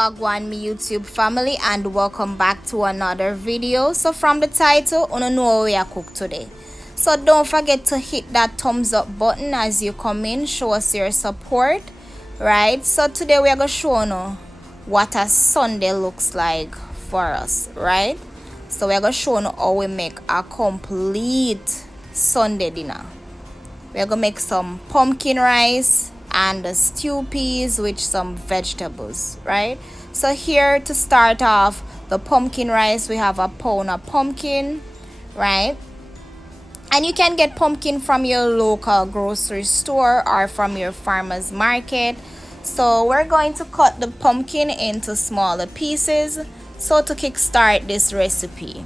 Wagwan me YouTube family, and welcome back to another video. So from the title, you know what we are cook today. So don't forget to hit that thumbs up button as you come in, show us your support, right? So today we are going to show you what a Sunday looks like for us, right? So we are going to show you how we make a complete Sunday dinner. We are going to make some pumpkin rice and stew peas with some vegetables, right? So here to start off the pumpkin rice, we have a pound of pumpkin, right? And you can get pumpkin from your local grocery store or from your farmer's market. So we're going to cut the pumpkin into smaller pieces so to kickstart this recipe.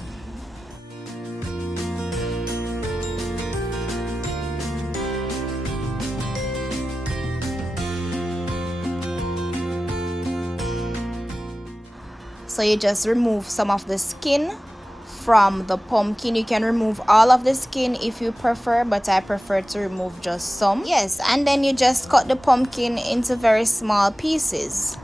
So you just remove some of the skin from the pumpkin. You can remove all of the skin if you prefer, but I prefer to remove just some. Yes, and then you just cut the pumpkin into very small pieces.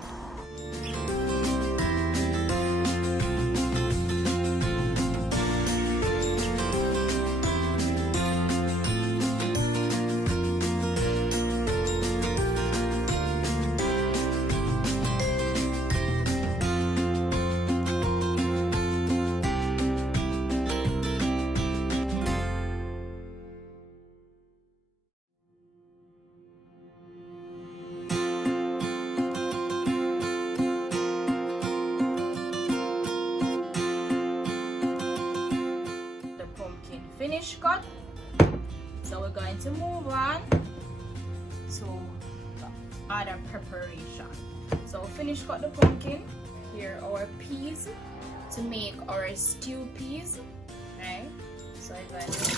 Finish cut. So we're going to move on to the other preparation. So finish cut the pumpkin. Here are our peas to make our stew peas, right? So we're going to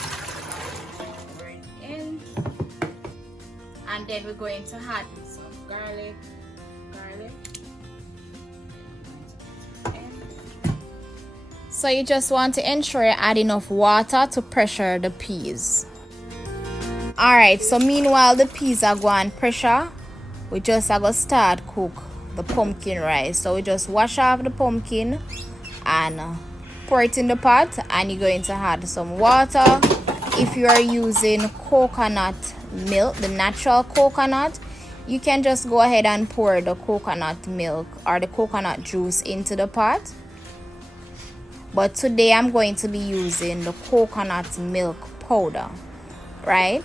pour it in, and then we're going to add some garlic. So you just want to ensure you add enough water to pressure the peas. Alright, so meanwhile the peas are going pressure, we just are going to start cook the pumpkin rice. So we just wash off the pumpkin and pour it in the pot, and you're going to add some water. If you are using coconut milk, the natural coconut, you can just go ahead and pour the coconut milk or the coconut juice into the pot. But today I'm going to be using the coconut milk powder, right?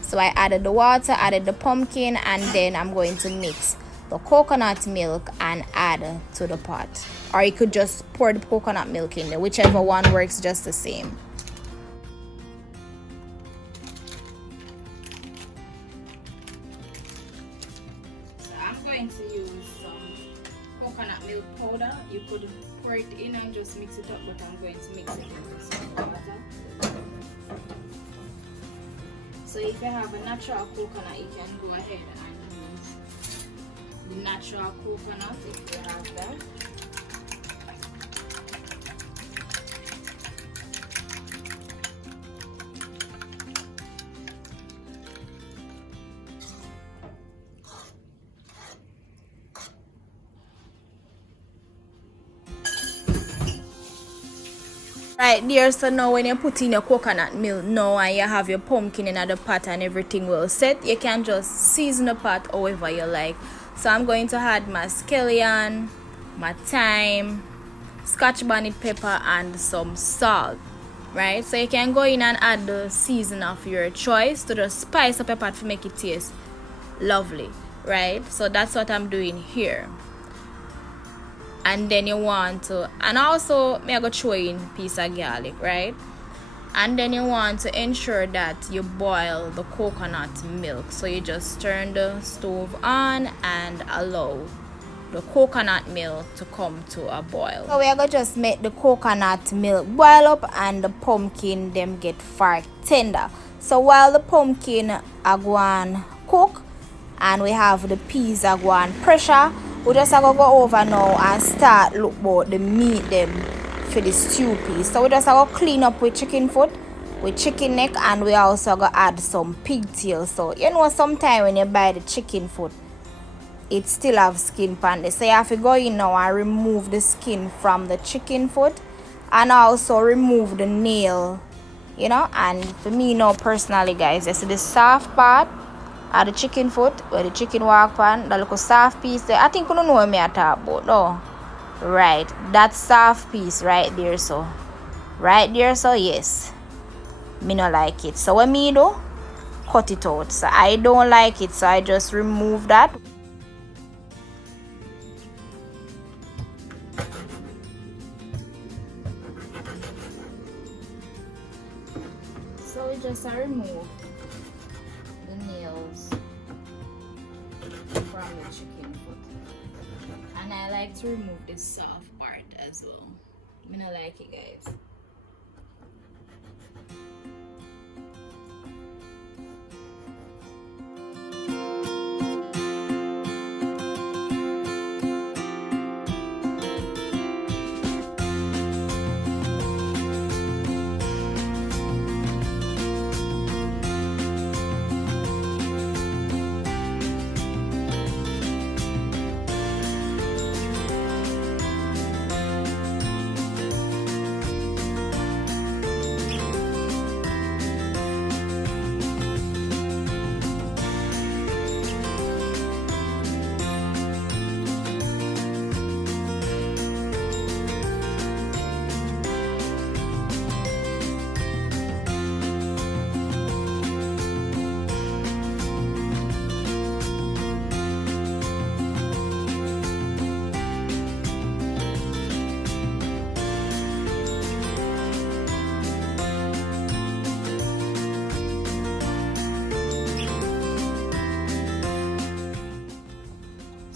So I added the water, added the pumpkin, and then I'm going to mix the coconut milk and add to the pot. Or you could just pour the coconut milk in there, whichever one works just the same. So I'm going to use some coconut milk powder. You could pour it in and just mix it up, but I'm going to mix it with some water. So if you have a natural coconut, you can go ahead and use the natural coconut if you have that. Right there, so now when you put in your coconut milk now and you have your pumpkin in the pot and everything will set, you can just season the pot however you like. So I'm going to add my scallion, my thyme, scotch bonnet pepper, and some salt, right? So you can go in and add the season of your choice to just spice up your pot to make it taste lovely, right? So that's what I'm doing here. And then you want to, and also me I go throw in a piece of garlic, right? And then you want to ensure that you boil the coconut milk. So you just turn the stove on and allow the coconut milk to come to a boil. So we are going to just make the coconut milk boil up and the pumpkin them get far tender. So while the pumpkin are going cook and we have the peas are going pressure, we just have to go over now and start look about the meat them for the stew piece. So we just have to clean up with chicken foot, with chicken neck, and we also going to add some pigtail. So you know sometimes when you buy the chicken foot, it still have skin on this. So you have to go in now and remove the skin from the chicken foot, and also remove the nail, you know. And for me now personally, guys, you see the soft part of the chicken foot where the chicken walk on, the little soft piece there. I think you don't know what me I talk about, no? Right, that soft piece right there, so right there, so yes, me not like it. So what me do, cut it out. So I don't like it, so I just remove that. So we just remove the nails from the chicken foot, and I like to remove the soft part as well. I don't like it, guys.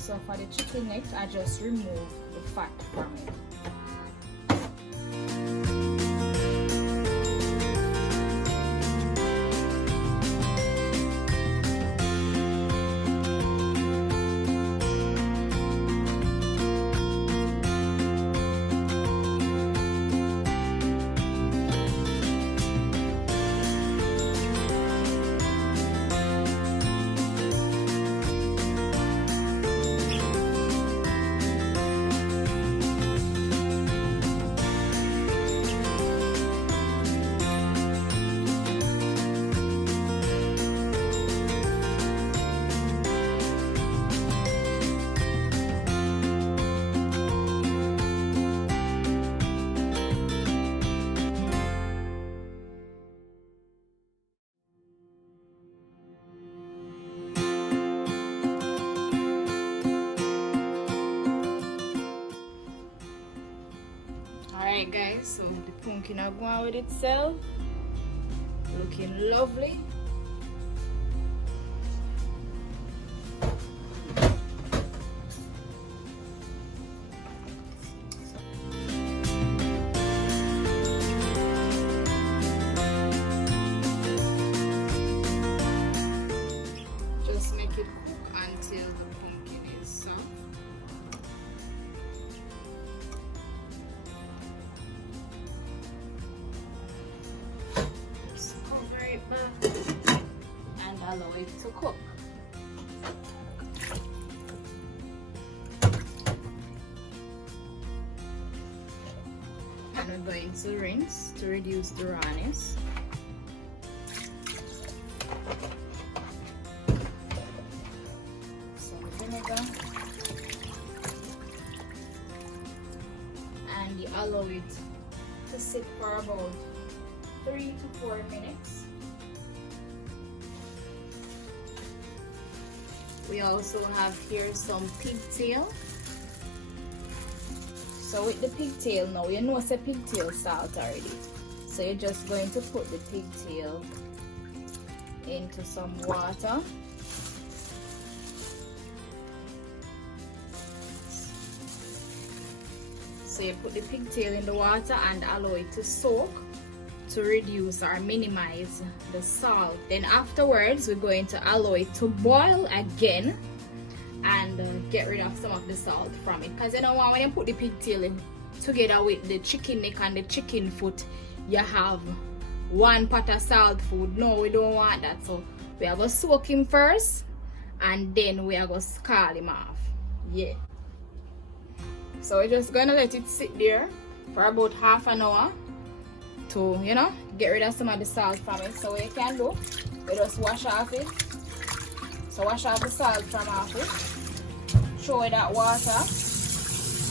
So for the chicken neck, I just remove the fat from it. Alright guys, so the pumpkin are going with itself, looking lovely. Just make it cook until the pumpkin is soft. And allow it to cook. And we're going to rinse to reduce the rawness. Some vinegar, and you allow it to sit for about 3 to 4 minutes. We also have here some pigtail. So with the pigtail now, you know it's a pigtail salt already. So you're just going to put the pigtail into some water. So you put the pigtail in the water and allow it to soak to reduce or minimize the salt. Then afterwards we're going to allow it to boil again and get rid of some of the salt from it, because you know when you put the pigtail in together with the chicken neck and the chicken foot, you have one pot of salt food. No, we don't want that. So we have to soak him first and then we are going to scald him off. Yeah. So we're just going to let it sit there for about half an hour to, you know, get rid of some of the salt from it. So what you can do, we just wash off it. So wash off the salt from off it. Throw it that water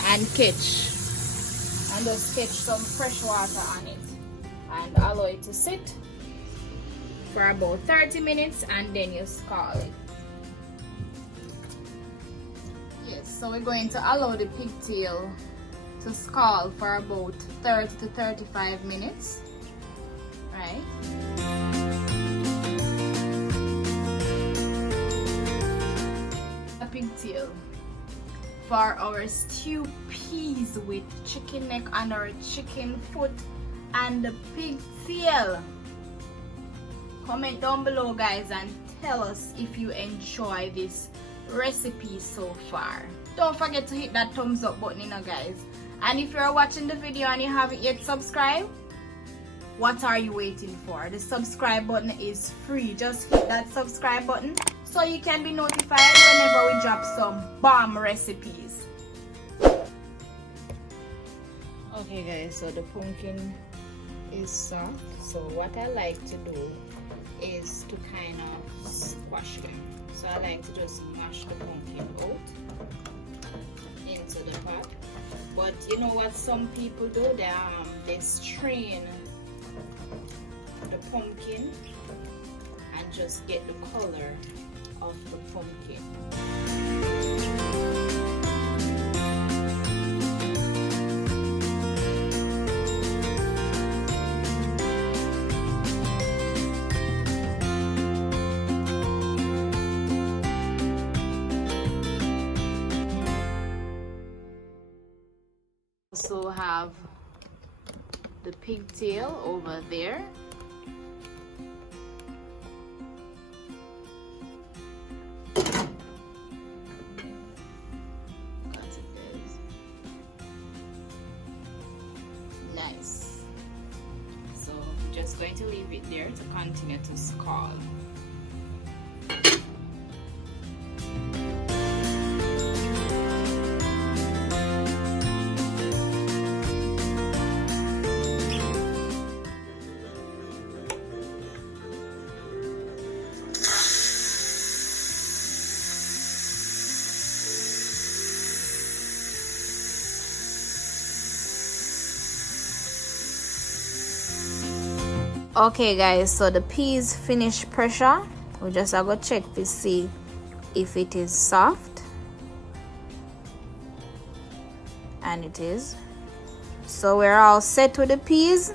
and catch. And just catch some fresh water on it. And allow it to sit for about 30 minutes and then you scald it. Yes, so we're going to allow the pigtail to scald for about 30 to 35 minutes. Right? A pigtail for our stew peas with chicken neck and our chicken foot and the pigtail. Comment down below, guys, and tell us if you enjoy this recipe so far. Don't forget to hit that thumbs up button, you know, guys. And if you're watching the video and you haven't yet subscribed, what are you waiting for? The subscribe button is free. Just hit that subscribe button so you can be notified whenever we drop some bomb recipes. Okay, guys, so the pumpkin is soft. So what I like to do is to kind of squash them. So I like to just mash the pumpkin out into the pot. But you know what some people do? They strain the pumpkin and just get the color of the pumpkin. Also have the pigtail over there. Nice. So I'm just going to leave it there to continue to scald. Okay, guys, so the peas finished pressure. We just have to check to see if it is soft, and it is. So we're all set with the peas.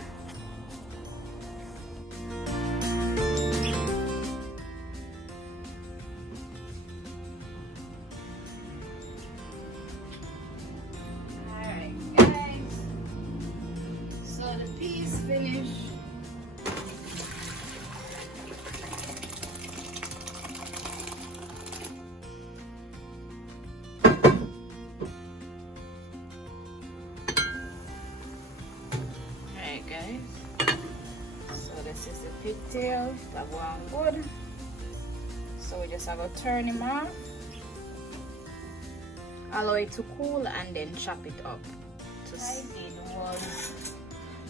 Alright, guys, so the peas finished. Guys, so this is the pigtail that one good. So we just have to turn him off, allow it to cool, and then chop it up. What I did was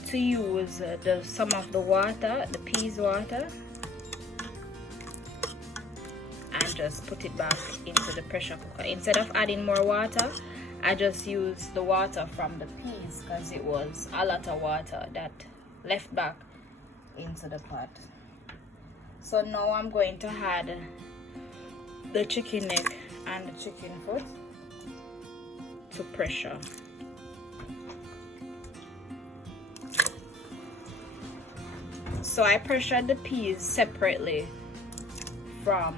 to use some of the water, the peas water, and just put it back into the pressure cooker. Instead of adding more water, I just used the water from the peas because it was a lot of water that left back into the pot. So now I'm going to add the chicken neck and the chicken foot to pressure. So I pressured the peas separately from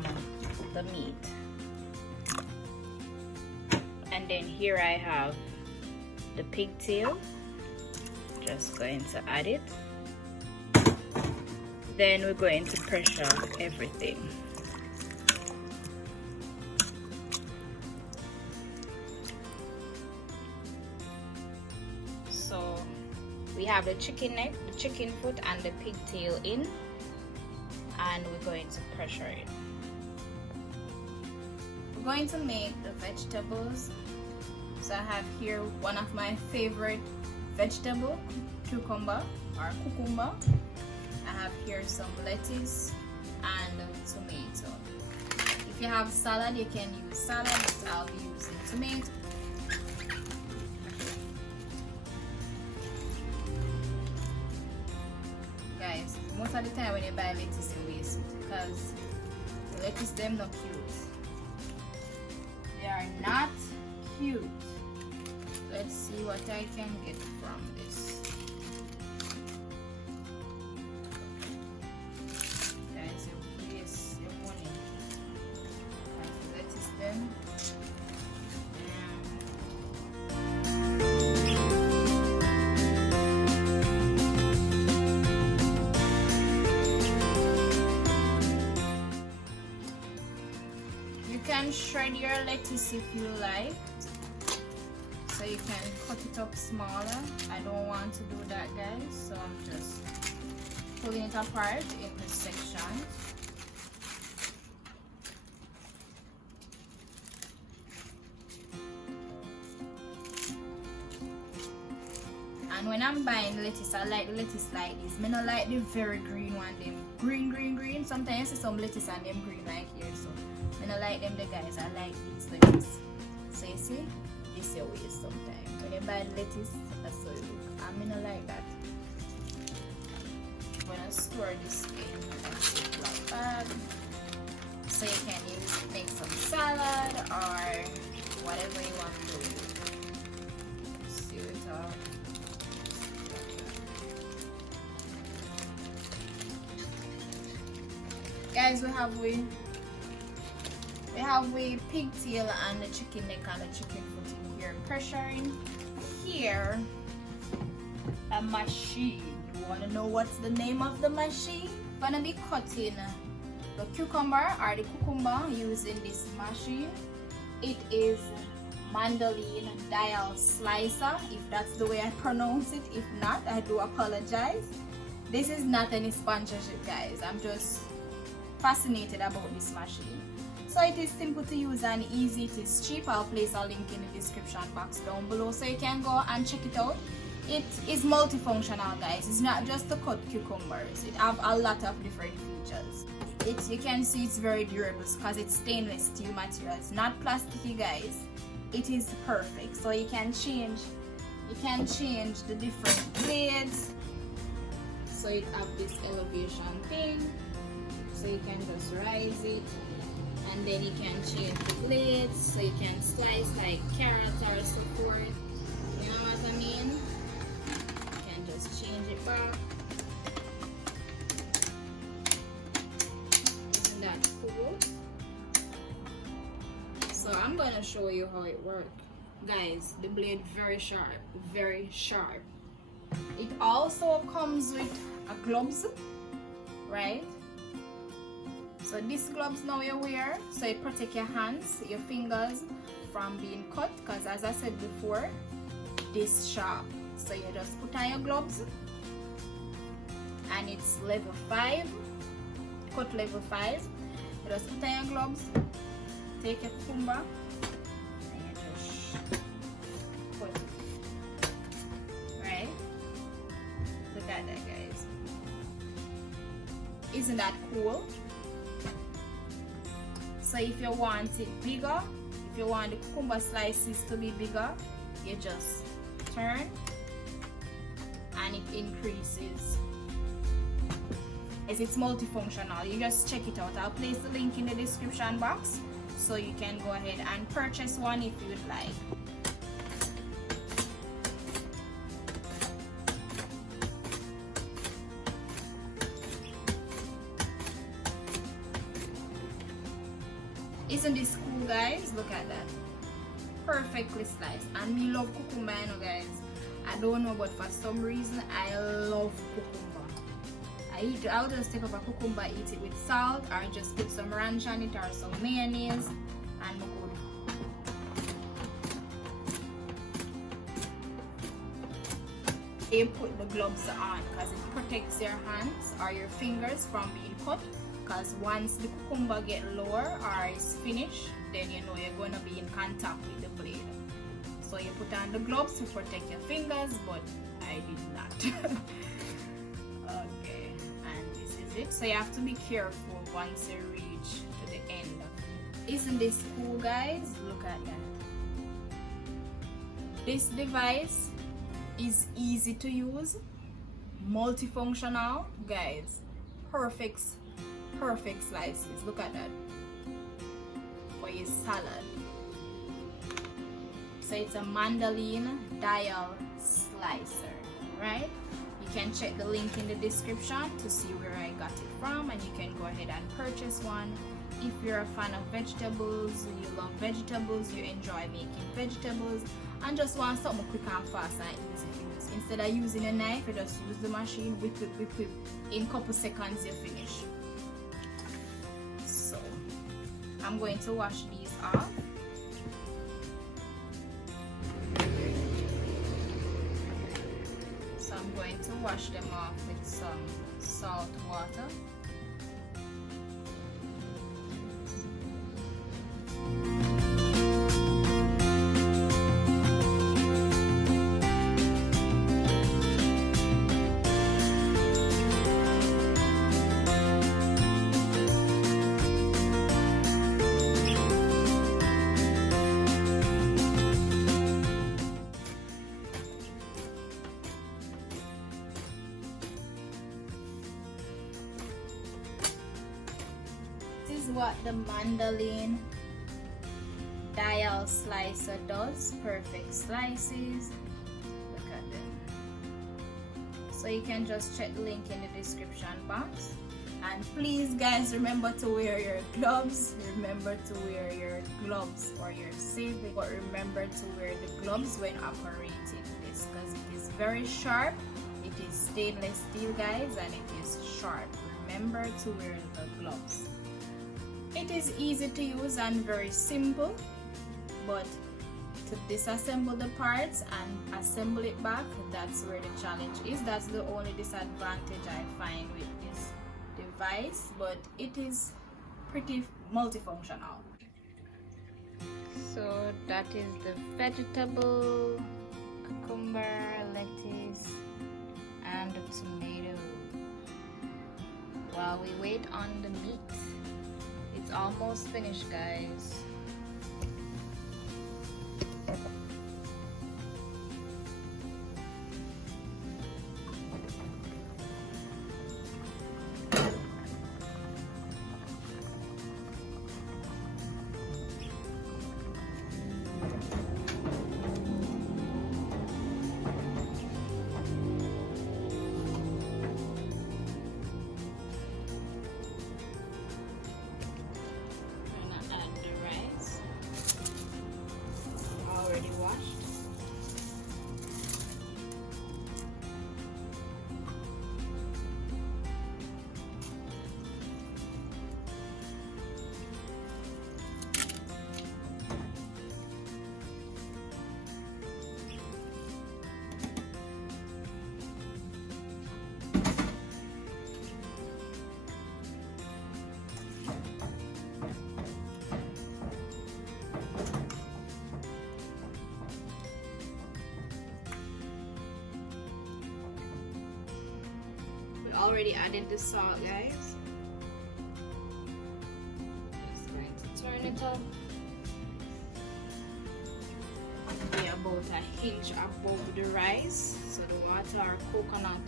the meat. And then here I have the pigtail. Just going to add it. Then we're going to pressure everything. So we have the chicken neck, the chicken foot, and the pigtail in, and we're going to pressure it. going to make the vegetables. So I have here one of my favorite vegetable, cucumber or cucumber. I have here some lettuce and tomato. If you have salad, you can use salad, but I'll be using tomato. Guys, most of the time when you buy lettuce, you waste it because the lettuce them not cute. They are not cute. Let's see what I can get from this. Guys, you waste your money. Lettuce them. You can shred your lettuce if you like, so you can cut it up smaller. I don't want to do that, guys, so I'm just pulling it apart into sections. And when I'm buying lettuce, I like the lettuce like this. I don't like the very green one, them green. Sometimes you see some lettuce and them green like here, so I don't like them, the guys. I like these lettuce. So you see, this your waste sometimes. When you buy lettuce, that's how it look. I don't like that. I'm gonna store this in a Ziploc bag, so you can use it, make some salad or whatever you want to do. See it all. Guys, we have pigtail and the chicken neck and the chicken foot in here. Pressuring here a machine. You want to know what's the name of the machine? I'm gonna be cutting the cucumber or the cucumber using this machine. It is Mandoline Dial slicer, if that's the way I pronounce it. If not, I do apologize. This is not any sponsorship, guys. I'm just fascinated about this machine. So it is simple to use and easy. It is cheap. I'll place a link in the description box down below so you can go and check it out. It is multifunctional, guys. It's not just to cut cucumbers. It have a lot of different features. You can see it's very durable because it's stainless steel material. It's not plasticky, guys. It is perfect. So you can change the different blades. So it have this elevation thing. So you can just rise it, and then you can change the blades, so you can slice like carrots or so forth. You know what I mean? You can just change it back. Isn't that cool? So I'm gonna show you how it works. Guys, the blade very sharp. It also comes with a gloves, right? So these gloves now you wear, so it protect your hands, your fingers from being cut, because as I said before, this sharp. So you just put on your gloves, and it's level 5, cut level 5. You just put on your gloves, take your cucumber, and you just cut it. Right? Look at that, guys. Isn't that cool? So if you want it bigger, if you want the cucumber slices to be bigger, you just turn and it increases. As it's multifunctional, you just check it out. I'll place the link in the description box so you can go ahead and purchase one if you'd like. Isn't this cool, guys? Look at that. Perfectly sliced. And me love cucumber, you know, guys. I don't know, but for some reason I love cucumber. I'll just take up a cucumber, eat it with salt, or just put some ranch on it or some mayonnaise, and we're good. You put the gloves on because it protects your hands or your fingers from being cut. because once the cucumber get lower or is finished, then you know you're going to be in contact with the blade. So you put on the gloves to protect your fingers, but I did not. Okay, and this is it. So you have to be careful once you reach to the end. Isn't this cool, guys? Look at that. This device is easy to use, multifunctional, guys. Perfect slices. Look at that for your salad. So it's a Mandoline Dial slicer, right? You can check the link in the description to see where I got it from, and you can go ahead and purchase one. If you're a fan of vegetables, you love vegetables, you enjoy making vegetables, and just want something quick and fast and easy to use, instead of using a knife, you just use the machine, whip it. In a couple seconds you finish. So I'm going to wash these off. So I'm going to wash them off with some salt water. What the Mandoline Dial slicer does. Perfect slices. Look at them. So you can just check the link in the description box, and please guys, remember to wear your gloves. Remember to wear your gloves for your safety, but remember to wear the gloves when operating this, because it is very sharp. It is stainless steel, guys, and it is sharp. Remember to wear the gloves. It is easy to use and very simple, but to disassemble the parts and assemble it back, that's where the challenge is. That's the only disadvantage I find with this device, but it is pretty multifunctional. So that is the vegetable, cucumber, lettuce, and the tomato. While we wait on the meat, it's almost finished, guys. Already added the salt, guys. Just going to turn it up. Be about a inch above the rice, so the water or coconut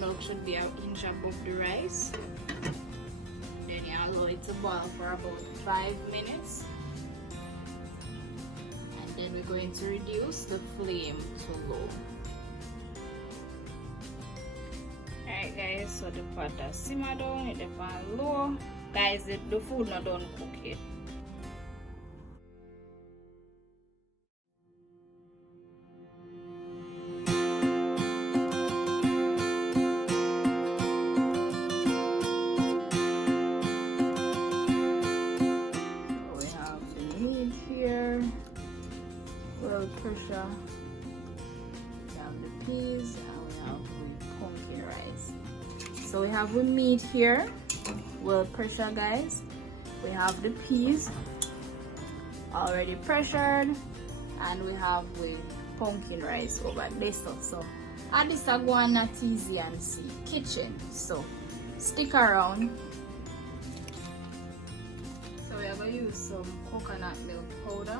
milk should be an inch above the rice. Then you allow it to boil for about 5 minutes, and then we're going to reduce the flame to low. Alright guys, so the pot has simmered down, it is on low. Guys, the food not done cook yet. So we have the meat here, well pressure. We have the peas, and we have the pumpkin rice. So we have the meat here, well pressured, guys. We have the peas already pressured, and we have the pumpkin rice over this. So and this are going not easy and see kitchen, so stick around. So we are going to use some coconut milk powder.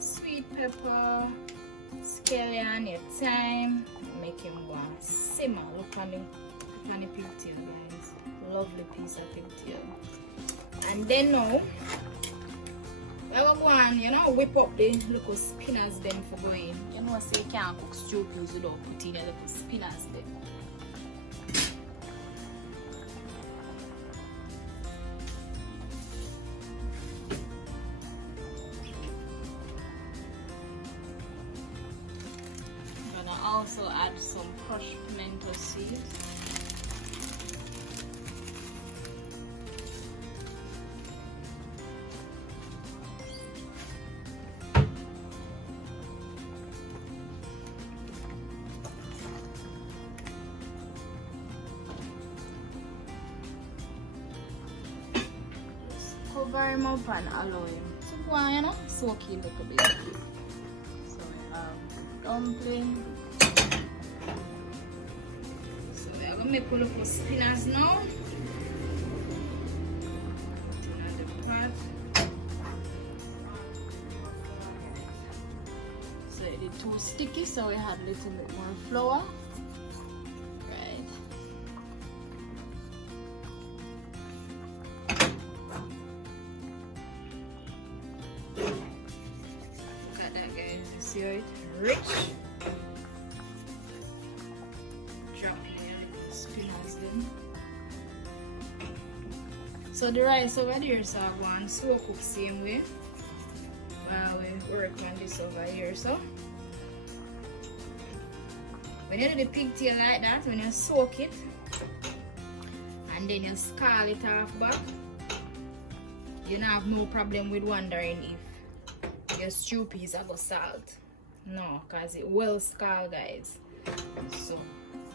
Sweet pepper, scallion, your thyme, make him go and simmer. Look on the pigtail, guys. Lovely piece of pigtail. And then now, we will go and, whip up the little spinners then for going. You know, say you can't cook stew peas without putting the little spinners then. Also add some crushed pimento seeds. Just cover him up and allow him to go on, soak in a little bit. So we have dumpling. Make a little spinners now. Put in the pot. So it's too sticky, so we add a little bit more flour. Right. Look at that, guys. You see how it's rich? Drop spinners then. So the rice over there, so I want to soak up same way while we work on this over here. So when you do the pigtail like that, when you soak it and then you scald it off back, you don't have no problem with wondering if your stew peas are got salt. No, because it well scald, guys. So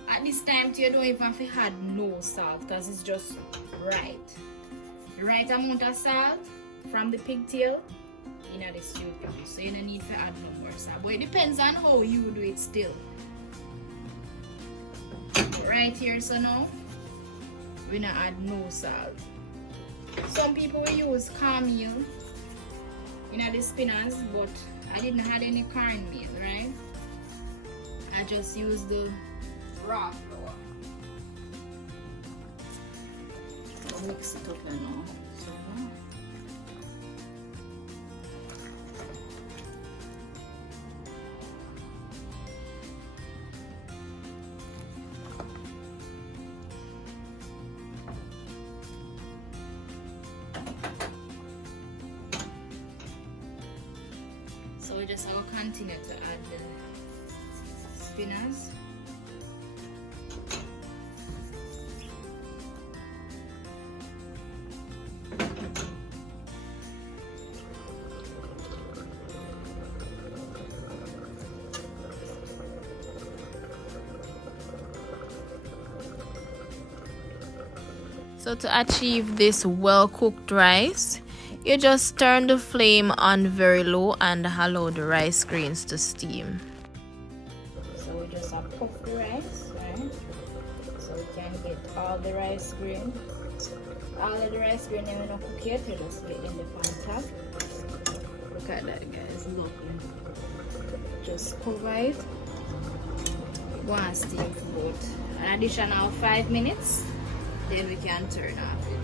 at this time you don't even have to add no salt because it's just right. The right amount of salt from the pigtail in the stew peas. So you don't need to add no more salt. But it depends on how you do it still. Right here, so now we don't add no salt. Some people will use cornmeal in the spinners, but I didn't add any cornmeal, right? I just used the raw flour. I'll mix it up now. So now. So we just will continue to add the spinners. So to achieve this well cooked rice, you just turn the flame on very low and allow the rice grains to steam. So we just puff the rice, right? So we can get all the rice grain. All of the rice grain we're not cook yet, you just get in the pan top. Look at that, guys, lovely. Just cover it. Go and steam for about an additional 5 minutes. Then we can turn off it.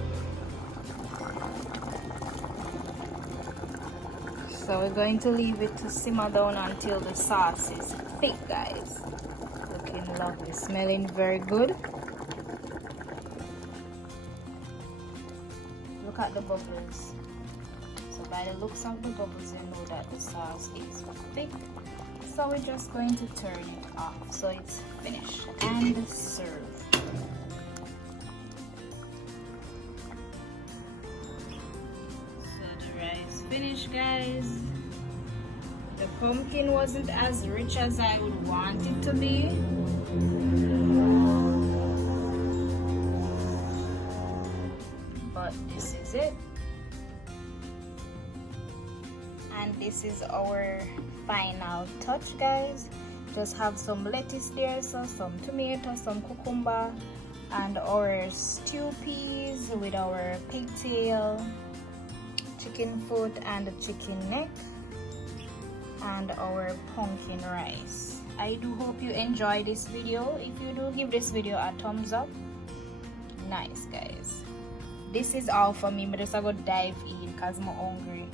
So we're going to leave it to simmer down until the sauce is thick, guys. Looking lovely, smelling very good. Look at the bubbles. So by the looks of the bubbles, you know that the sauce is thick. So we're just going to turn it off. So it's finished and served. Finished, guys. The pumpkin wasn't as rich as I would want it to be, but this is it. And this is our final touch, guys. Just have some lettuce there, so some tomato, some cucumber, and our stew peas with our pigtail, chicken foot and the chicken neck, and our pumpkin rice. I do hope you enjoy this video. If you do, give this video a thumbs up. Nice, guys. This is all for me, but just I go dive in because I'm hungry.